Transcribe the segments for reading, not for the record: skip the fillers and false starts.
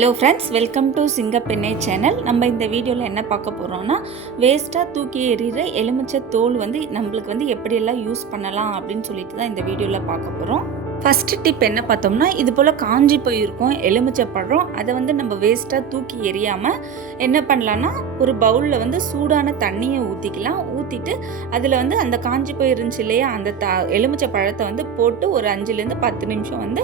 Hello friends, welcome to சிங்கப்பெண்ணை channel. நம்ம இந்த வீடியோவில் என்ன பார்க்க போகிறோம்னா, வேஸ்ட்டாக தூக்கி எறிகிற எலுமிச்சை தோல் நம்மளுக்கு எப்படியெல்லாம் யூஸ் பண்ணலாம் அப்படின்னு சொல்லிட்டு தான் இந்த வீடியோவில் பார்க்க போகிறோம். ஃபஸ்ட்டு டிப் என்ன பார்த்தோம்னா, இது போல் காஞ்சி போயிருக்கும் எலுமிச்சை பழம். அதை நம்ம வேஸ்ட்டாக தூக்கி எறியாமல் என்ன பண்ணலான்னா, ஒரு பவுலில் சூடான தண்ணியை ஊற்றிக்கலாம். ஊற்றிட்டு அதில் அந்த காஞ்சி போயிருந்துச்சு இல்லையா, அந்த எலுமிச்சை பழத்தை போட்டு ஒரு 5லேருந்து 10 நிமிஷம்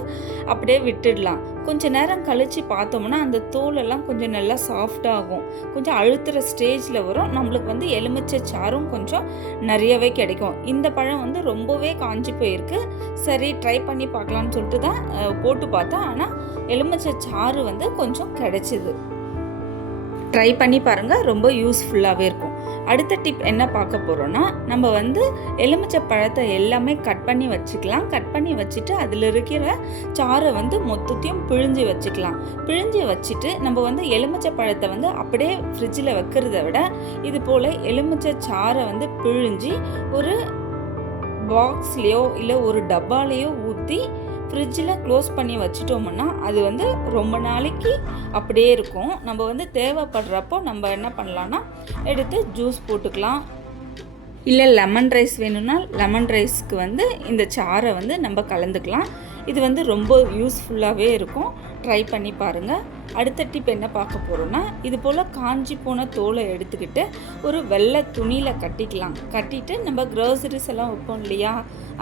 அப்படியே விட்டுடலாம். கொஞ்சம் நேரம் கழித்து பார்த்தோம்னா அந்த தோலெல்லாம் கொஞ்சம் நல்லா சாஃப்டாகும். கொஞ்சம் அழுத்துகிற ஸ்டேஜில் வரும். நம்மளுக்கு எலுமிச்சை சாறும் கொஞ்சம் நிறையவே கிடைக்கும். இந்த பழம் ரொம்பவே காஞ்சி போயிருக்கு. சரி, ட்ரை பண்ணி பார்க்கலான்னு சொல்லிட்டு தான் போட்டு பார்த்தேன். ஆனால் எலுமிச்சை சாறு கொஞ்சம் கிடைச்சிது. ட்ரை பண்ணி பாருங்கள், ரொம்ப யூஸ்ஃபுல்லாகவே இருக்கும். அடுத்த டிப் என்ன பார்க்க போகிறோன்னா, நம்ம எலுமிச்சை பழத்தை எல்லாமே கட் பண்ணி வச்சுக்கலாம். கட் பண்ணி வச்சுட்டு அதில் இருக்கிற சாறை மொத்தத்தையும் பிழிஞ்சு வச்சுக்கலாம். பிழிஞ்சு வச்சுட்டு நம்ம எலுமிச்சை பழத்தை அப்படியே ஃப்ரிட்ஜில் வைக்கிறத விட இது போல் எலுமிச்சை சாறை பிழிஞ்சு ஒரு பாக்ஸ்லேயோ இல்லை ஒரு டப்பாலேயோ ஊற்றி ஃப்ரிட்ஜில் க்ளோஸ் பண்ணி வச்சிட்டோம்னா அது ரொம்ப நாளைக்கு அப்படியே இருக்கும். நம்ம தேவைப்படுறப்போ நம்ம என்ன பண்ணலான்னா எடுத்து ஜூஸ் போட்டுக்கலாம். இல்லை லெமன் ரைஸ் வேணும்னா லெமன் ரைஸ்க்கு இந்த சாறை நம்ம கலந்துக்கலாம். இது ரொம்ப யூஸ்ஃபுல்லாகவே இருக்கும். ட்ரை பண்ணி பாருங்கள். அடுத்த டிப் என்ன பார்க்க போகிறோன்னா, இது போல் காஞ்சி போன தோலை எடுத்துக்கிட்டு ஒரு வெள்ளை துணியில் கட்டிக்கலாம். கட்டிட்டு நம்ம க்ரோசரிஸ் எல்லாம் வைப்போம் இல்லையா,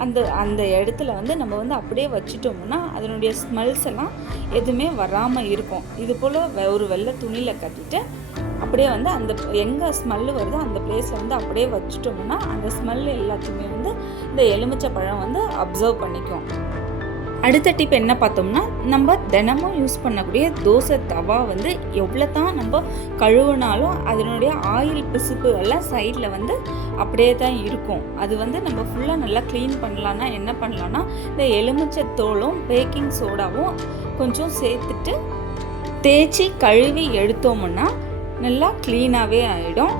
அந்த இடத்துல நம்ம அப்படியே வச்சிட்டோம்னா அதனுடைய ஸ்மெல்ஸ் எல்லாம் எதுவுமே வராமல் இருக்கும். இது போல் ஒரு வெள்ளை துணியில் கட்டிட்டு அப்படியே அந்த எங்கே ஸ்மெல்லு வருதோ அந்த பிளேஸில் அப்படியே வச்சிட்டோம்னா அந்த ஸ்மெல் எல்லாத்தையுமே இந்த எலுமிச்சை பழம் அப்சர்வ் பண்ணிக்கும். அடுத்த டிப் என்ன பார்த்தோம்னா, நம்ம தினமும் யூஸ் பண்ணக்கூடிய தோசை தவா எவ்வளோ தான் நம்ம கழுவினாலும் அதனுடைய ஆயில் பிசுப்பு எல்லாம் சைடில் அப்படியே தான் இருக்கும். அது நம்ம ஃபுல்லாக நல்லா க்ளீன் பண்ணலான்னா என்ன பண்ணலான்னா, இந்த எலுமிச்சை தோலும் பேக்கிங் சோடாவும் கொஞ்சம் சேர்த்துட்டு தேய்ச்சி கழுவி எடுத்தோம்னா நல்லா க்ளீனாகவே ஆகிடும்.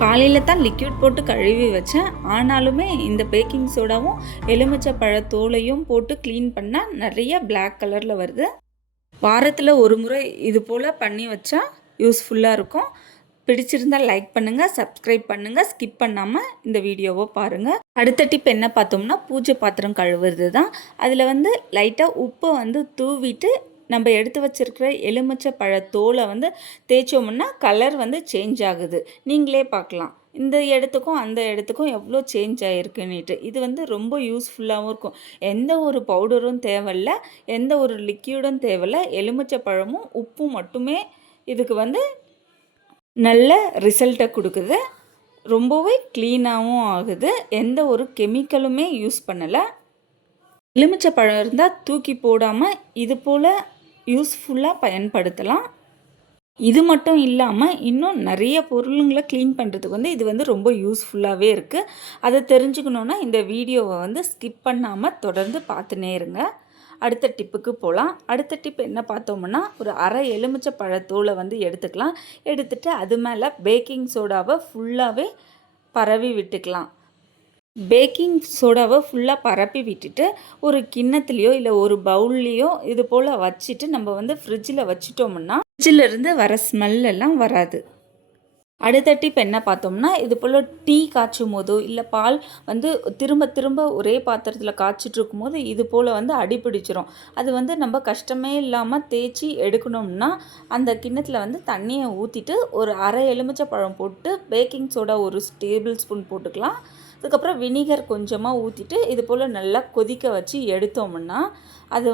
காலையில் தான் லிக்விட் போட்டு கழுவி வச்சேன். ஆனாலுமே இந்த பேக்கிங் சோடாவும் எலுமிச்சை பழத்தோலையும் போட்டு க்ளீன் பண்ணால் நிறைய பிளாக் கலரில் வருது. வாரத்தில் ஒரு முறை இது போல் பண்ணி வச்சா யூஸ்ஃபுல்லாக இருக்கும். பிடிச்சிருந்தால் லைக் பண்ணுங்கள், சப்ஸ்கிரைப் பண்ணுங்கள், ஸ்கிப் பண்ணாமல் இந்த வீடியோவை பாருங்கள். அடுத்த டிப் என்ன பார்த்தோம்னா, பூஜை பாத்திரம் கழுவுறது தான். அதில் லைட்டாக உப்பை தூவிட்டு நம்ம எடுத்து வச்சுருக்கிற எலுமிச்சை பழத்தோலை தேய்ச்சோம்னா கலர் சேஞ்ச் ஆகுது. நீங்களே பார்க்கலாம் இந்த இடத்துக்கும் அந்த இடத்துக்கும் எவ்வளோ சேஞ்ச் ஆகிருக்குன்னுட்டு. இது ரொம்ப யூஸ்ஃபுல்லாகவும் இருக்கும். எந்த ஒரு பவுடரும் தேவையில்லை, எந்த ஒரு லிக்யூடும் தேவையில்லை. எலுமிச்சை பழமும் உப்பும் மட்டுமே இதுக்கு நல்ல ரிசல்ட்டை கொடுக்குது. ரொம்பவே க்ளீனாகவும் ஆகுது. எந்த ஒரு கெமிக்கலுமே யூஸ் பண்ணலை. எலுமிச்சை பழம் இருந்தால் தூக்கி போடாமல் இது போல் யூஸ்ஃபுல்லாக பயன்படுத்தலாம். இது மட்டும் இல்லாமல் இன்னும் நிறைய பொருளுங்களை க்ளீன் பண்ணுறதுக்கு இது ரொம்ப யூஸ்ஃபுல்லாகவே இருக்குது. அதை தெரிஞ்சுக்கணுன்னா இந்த வீடியோவை ஸ்கிப் பண்ணாமல் தொடர்ந்து பார்த்துனே இருங்க. அடுத்த டிப்புக்கு போகலாம். அடுத்த டிப் என்ன பார்த்தோம்னா, ஒரு அரை எலுமிச்சை பழத்தோலை எடுத்துக்கலாம். எடுத்துகிட்டு அது மேலே பேக்கிங் சோடாவை ஃபுல்லாகவே பரவி விட்டுக்கலாம். பேக்கிங் சோடாவை ஃபுல்லாக பரப்பி விட்டுட்டு ஒரு கிண்ணத்துலேயோ இல்லை ஒரு பவுல்லையோ இது போல் வச்சுட்டு நம்ம ஃப்ரிட்ஜில் வச்சிட்டோம்னா ஃப்ரிட்ஜிலேருந்து வர ஸ்மெல்லாம் வராது. அடுத்த டிப் என்ன பார்த்தோம்னா, இது போல் டீ காய்ச்சும் போதோ இல்லை பால் திரும்ப திரும்ப ஒரே பாத்திரத்தில் காய்ச்சிட்டு இருக்கும்போது இது போல் அடிப்பிடிச்சிரும். அது நம்ம கஷ்டமே இல்லாமல் தேய்ச்சி எடுக்கணும்னா அந்த கிண்ணத்தில் தண்ணியை ஊற்றிட்டு ஒரு அரை எலுமிச்சை பழம் போட்டு பேக்கிங் சோடா ஒரு டேபிள் ஸ்பூன் போட்டுக்கலாம். அதுக்கப்புறம் வினிகர் கொஞ்சமாக ஊற்றிட்டு இது போல் நல்லா கொதிக்க வச்சு எடுத்தோம்னா அது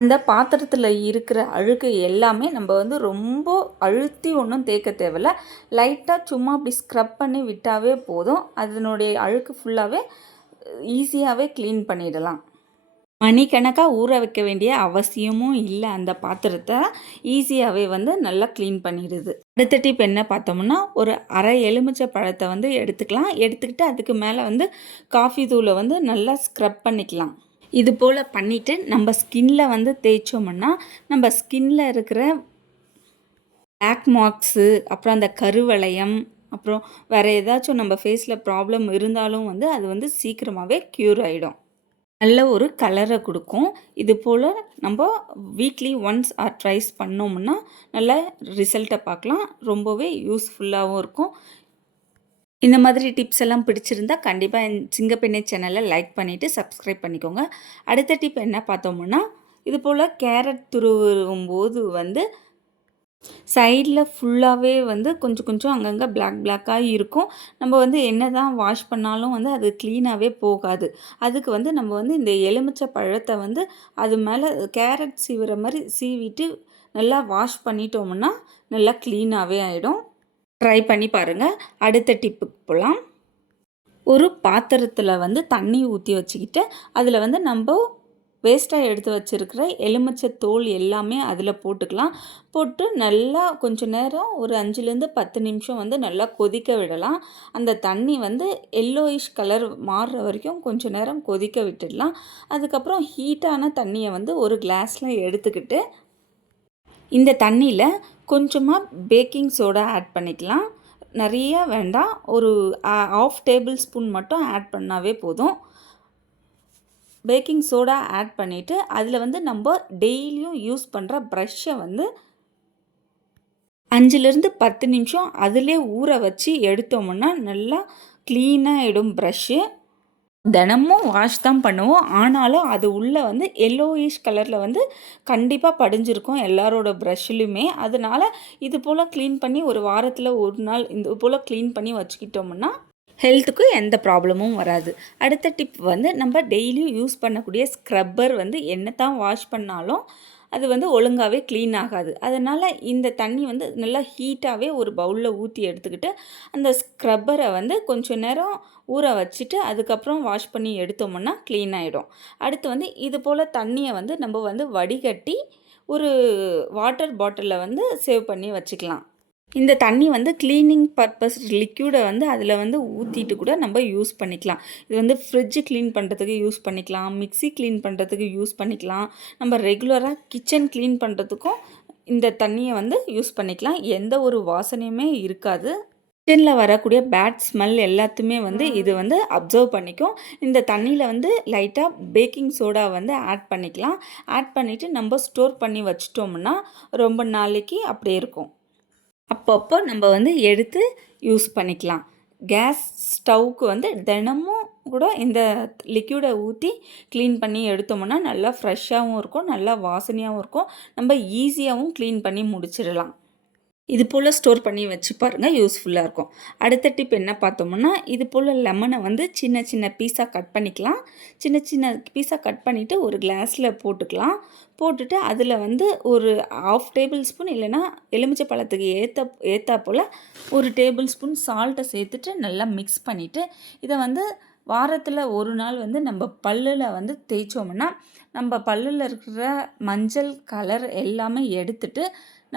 அந்த பாத்திரத்தில் இருக்கிற அழுக்கு எல்லாமே நம்ம ரொம்ப அழுத்தி ஒன்றும் தேய்க்க தேவையில்ல. லைட்டாக சும்மா அப்படி ஸ்க்ரப் பண்ணி விட்டாவே போதும். அதனுடைய அழுக்கு ஃபுல்லாகவே ஈஸியாகவே க்ளீன் பண்ணிடலாம். மணிக்கணக்காக ஊற வைக்க வேண்டிய அவசியமும் இல்லை. அந்த பாத்திரத்தை ஈஸியாகவே நல்லா க்ளீன் பண்ணிடுது. அடுத்த டிப் என்ன பார்த்தோம்னா, ஒரு அரை எலுமிச்சை பழத்தை எடுத்துக்கலாம். எடுத்துக்கிட்டு அதுக்கு மேலே காஃபி தூளை நல்லா ஸ்க்ரப் பண்ணிக்கலாம். இது போல் பண்ணிவிட்டு நம்ம ஸ்கின்னில் தேய்ச்சோம்னா நம்ம ஸ்கின்னில் இருக்கிற பிளாக் மார்க்ஸு, அப்புறம் அந்த கருவளையம், அப்புறம் வேறு ஏதாச்சும் நம்ம ஃபேஸில் ப்ராப்ளம் இருந்தாலும் அது சீக்கிரமாகவே க்யூர் ஆகிடும். நல்ல ஒரு கலரை கொடுக்கும். இது போல் நம்ம வீக்லி ஒன்ஸ் ஆர் ட்ரைஸ் பண்ணோம்னா நல்ல ரிசல்ட்டை பார்க்கலாம். ரொம்பவே யூஸ்ஃபுல்லாகவும் இருக்கும். இந்த மாதிரி டிப்ஸ் எல்லாம் பிடிச்சிருந்தா கண்டிப்பாக என் சிங்கப்பெண்ணை சேனலை லைக் பண்ணிவிட்டு சப்ஸ்கிரைப் பண்ணிக்கோங்க. அடுத்த டிப் என்ன பார்த்தோம்னா, இது போல் கேரட் துருவும்போது வந்து சைடில் ஃபுல்லாகவே வந்து கொஞ்சம் கொஞ்சம் அங்கங்கே பிளாக்காக இருக்கும். நம்ம வந்து என்ன தான் வாஷ் பண்ணாலும் வந்து அது க்ளீனாகவே போகாது. அதுக்கு வந்து நம்ம வந்து இந்த எலுமிச்சை பழத்தை வந்து அது மேலே கேரட் சீவுற மாதிரி சீவிட்டு நல்லா வாஷ் பண்ணிட்டோம்னா நல்லா க்ளீனாகவே ஆகிடும். ட்ரை பண்ணி பாருங்கள். அடுத்த டிப்புக்கு போகலாம். ஒரு பாத்திரத்தில் வந்து தண்ணி ஊற்றி வச்சுக்கிட்டு அதில் வந்து நம்ம வேஸ்ட்டாக எடுத்து வச்சுருக்கிற எலுமிச்சை தோல் எல்லாமே அதில் போட்டுக்கலாம். போட்டு நல்லா கொஞ்சம் நேரம் ஒரு 5லேருந்து 10 நிமிஷம் வந்து நல்லா கொதிக்க விடலாம். அந்த தண்ணி வந்து எல்லோயிஷ் கலர் மாறுற வரைக்கும் கொஞ்சம் நேரம் கொதிக்க விட்டுடலாம். அதுக்கப்புறம் ஹீட்டான தண்ணியை வந்து ஒரு கிளாஸில் எடுத்துக்கிட்டு இந்த தண்ணியில் கொஞ்சமாக பேக்கிங் சோடா ஆட் பண்ணிக்கலாம். நிறைய வேண்டாம், ஒரு 1/2 டேபிள் ஸ்பூன் மட்டும் ஆட் பண்ணாவே போதும். பேக்கிங் சோடா ஆட் பண்ணிவிட்டு அதில் வந்து நம்ம டெய்லியும் யூஸ் பண்ணுற ப்ரஷ்ஷை வந்து 5லேருந்து 10 நிமிஷம் அதிலே ஊற வச்சு எடுத்தோம்னா நல்லா க்ளீனாக ஆகிடும் ப்ரஷ்ஷு. தினமும் வாஷ் தான் பண்ணுவோம், ஆனாலும் அது உள்ளே வந்து எல்லோயிஷ் கலரில் வந்து கண்டிப்பாக படிஞ்சிருக்கும் எல்லாரோட ப்ரஷ்லையுமே. அதனால் இது போல் க்ளீன் பண்ணி ஒரு வாரத்தில் ஒரு நாள் இது போல் க்ளீன் பண்ணி வச்சுக்கிட்டோம்னா ஹெல்த்துக்கு எந்த ப்ராப்ளமும் வராது. அடுத்த டிப் வந்து நம்ம டெய்லியும் யூஸ் பண்ணக்கூடிய ஸ்க்ரப்பர் வந்து என்ன தான் வாஷ் பண்ணாலும் அது வந்து ஒழுங்காகவே க்ளீன் ஆகாது. அதனால் இந்த தண்ணி வந்து நல்லா ஹீட்டாகவே ஒரு பவுலில் ஊற்றி எடுத்துக்கிட்டு அந்த ஸ்க்ரப்பரை வந்து கொஞ்சம் நேரம் ஊற வச்சுட்டு அதுக்கப்புறம் வாஷ் பண்ணி எடுத்தோம்னா க்ளீன் ஆகிடும். அடுத்து வந்து இது போல் தண்ணியை வந்து நம்ம வந்து வடிகட்டி ஒரு வாட்டர் பாட்டிலில் வந்து சேவ் பண்ணி வச்சுக்கலாம். இந்த தண்ணி வந்து க்ளீனிங் பர்பஸ் லிக்யூடை வந்து அதில் வந்து ஊற்றிட்டு கூட நம்ம யூஸ் பண்ணிக்கலாம். இது வந்து ஃப்ரிட்ஜு க்ளீன் பண்ணுறதுக்கு யூஸ் பண்ணிக்கலாம், மிக்ஸி க்ளீன் பண்ணுறதுக்கு யூஸ் பண்ணிக்கலாம், நம்ம ரெகுலராக கிச்சன் க்ளீன் பண்ணுறதுக்கும் இந்த தண்ணியை வந்து யூஸ் பண்ணிக்கலாம். எந்த ஒரு வாசனையுமே இருக்காது. கிச்சனில் வரக்கூடிய பேட் ஸ்மெல் எல்லாத்தையுமே வந்து இது வந்து அப்சர்வ் பண்ணிக்கும். இந்த தண்ணியில் வந்து லைட்டாக பேக்கிங் சோடா வந்து ஆட் பண்ணிக்கலாம். ஆட் பண்ணிவிட்டு நம்ம ஸ்டோர் பண்ணி வச்சிட்டோம்னா ரொம்ப நாளைக்கு அப்படியே இருக்கும். அப்பப்போ நம்ம வந்து எடுத்து யூஸ் பண்ணிக்கலாம். கேஸ் ஸ்டவ்வுக்கு வந்து தினமும் கூட இந்த லிக்யூடை ஊற்றி க்ளீன் பண்ணி எடுத்தோம்னா நல்லா ஃப்ரெஷ்ஷாகவும் இருக்கும், நல்லா வாசனையாகவும் இருக்கும். நம்ம ஈஸியாகவும் க்ளீன் பண்ணி முடிச்சிடலாம். இது போல் ஸ்டோர் பண்ணி வச்சு பாருங்கள், யூஸ்ஃபுல்லாக இருக்கும். அடுத்த டிப் என்ன பார்த்தோம்னா, இது போல் லெமனை வந்து சின்ன சின்ன பீஸாக கட் பண்ணிக்கலாம். சின்ன சின்ன பீஸாக கட் பண்ணிவிட்டு ஒரு கிளாஸில் போட்டுக்கலாம். போட்டுட்டு அதில் வந்து ஒரு 1/2 டேபிள் ஸ்பூன் இல்லைனா எலுமிச்சை பழத்துக்கு ஏற்றா போல் ஒரு டேபிள் ஸ்பூன் சால்ட்டை சேர்த்துட்டு நல்லா மிக்ஸ் பண்ணிவிட்டு இதை வந்து வாரத்தில் ஒரு நாள் வந்து நம்ம பல்லில் வந்து தேய்ச்சோம்னா நம்ம பல்லில் இருக்கிற மஞ்சள் கலர் எல்லாமே எடுத்துட்டு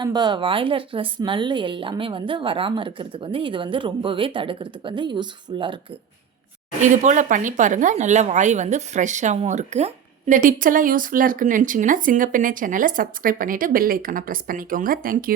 நம்ம வாயில் இருக்கிற ஸ்மெல்லு எல்லாமே வந்து வராமல் இருக்கிறதுக்கு வந்து இது வந்து ரொம்பவே தடுக்கிறதுக்கு வந்து யூஸ்ஃபுல்லாக இருக்குது. இது போல் பண்ணி பாருங்கள், நல்லா வாய் வந்து ஃப்ரெஷ்ஷாகவும் இருக்குது. இந்த டிப்ஸ் எல்லாம் யூஸ்ஃபுல்லாக இருக்குதுன்னு நினச்சிங்கன்னா சிங்கப்பெண்ணை சேனலை சப்ஸ்கிரைப் பண்ணிவிட்டு பெல் ஐக்கானை ப்ரெஸ் பண்ணிக்கோங்க. தேங்க்யூ.